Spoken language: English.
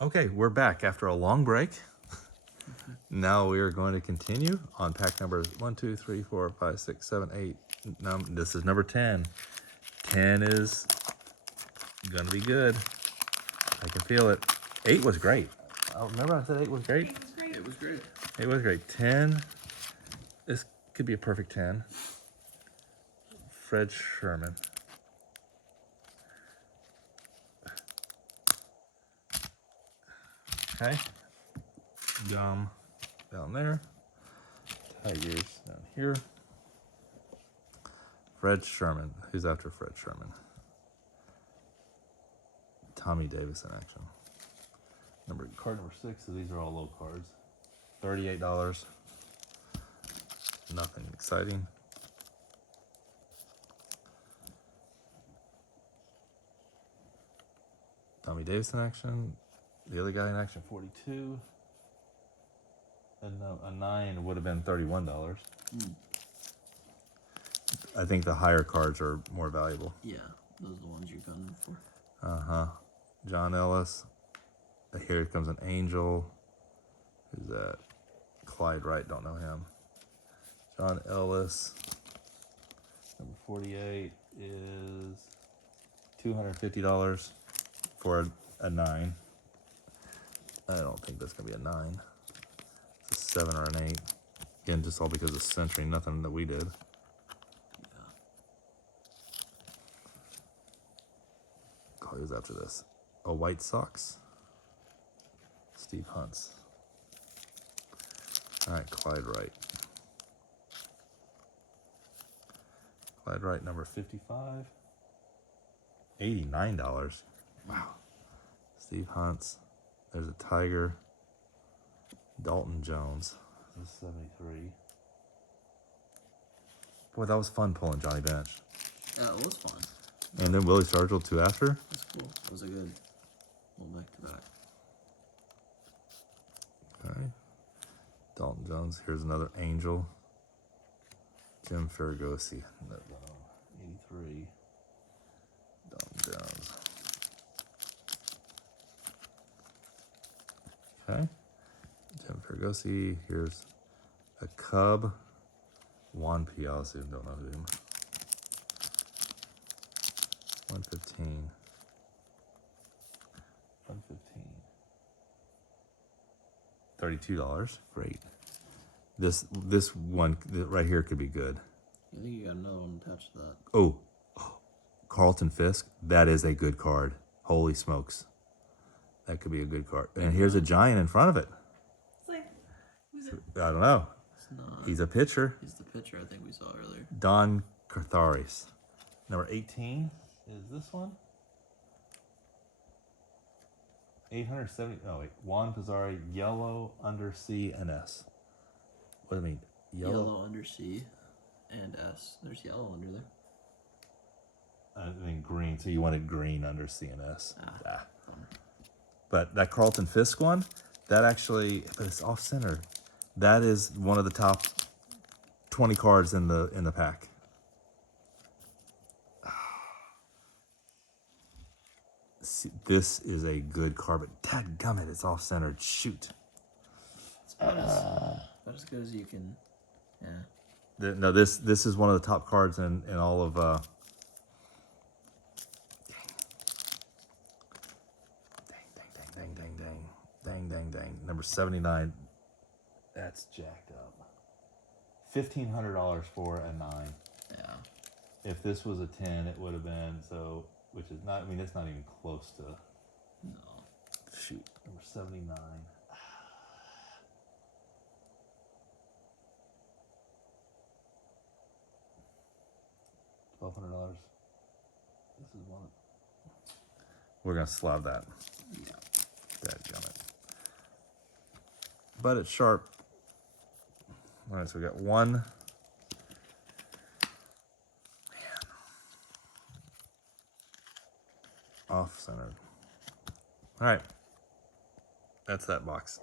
Okay, we're back after a long break. Now we are going to continue on pack numbers 1, 2, 3, 4, 5, 6, 7, 8. This is number 10. 10 is gonna be good. I can feel it. 8 was great. Remember I said 8 was great? 8 was great. It was great. 8 was great. 10. This could be a perfect 10. Fred Sherman. Okay. Gum down there. Tigers down here. Fred Sherman. Who's after Fred Sherman? Tommy Davis in action. Card number 6. So these are all low cards. $38. Nothing exciting. Tommy Davis in action. The other guy in action, 42. And a 9 would have been $31. I think the higher cards are more valuable. Yeah, those are the ones you're gunning for. John Ellis. Here comes an Angel. Who's that? Clyde Wright, don't know him. John Ellis. Number 48 is $250 for a 9. I don't think that's gonna be a 9. It's a 7 or an 8. Again, just all because of Century, nothing that we did. Yeah. Who's after this? A White Sox. Steve Hunts. All right, Clyde Wright. Clyde Wright, number 55. $89. Wow. Steve Hunts. There's a Tiger. Dalton Jones. This is 73. Boy, that was fun pulling Johnny Bench. Yeah, it was fun. And then Willie Stargell 2 after. That's cool. That was a good little back to back. Okay. Dalton Jones. Here's another Angel. Jim Ferragosi. 83. Dalton Jones. Okay. Jim Ferragosi. Here's a Cub. Juan Piazza. Don't know him. 115. 115. $32. Great. This one right here could be good. I think you got another one attached to that. Oh, Carlton Fisk. That is a good card. Holy smokes. That could be a good card. And here's a giant in front of it. It's like, who's it? I don't know. It's not. He's a pitcher. He's the pitcher I think we saw earlier. Don Cartharis. Number 18 is this one. 870. Oh wait, Juan Pizzari, yellow under C and S. What do I mean? Yellow under C and S. There's yellow under there. I mean green. So you wanted green under C and S. Bummer. But that Carlton Fisk one, that actually, but it's off center. That is one of the top 20 cards in the pack. See, this is a good card, but dadgummit, it's off centered. Shoot. It's about as good as you can. Yeah. No, this is one of the top cards in all of. Dang. Number 79. That's jacked up. $1,500 for a 9. Yeah. If this was a 10, it would have been so. Which is not. I mean, it's not even close to. No. Shoot. Number 79. $1,200. This is one. We're gonna slab that. Yeah. Dadgummit. But it's sharp. All right, so we got one. Man. Off centered. All right. That's that box.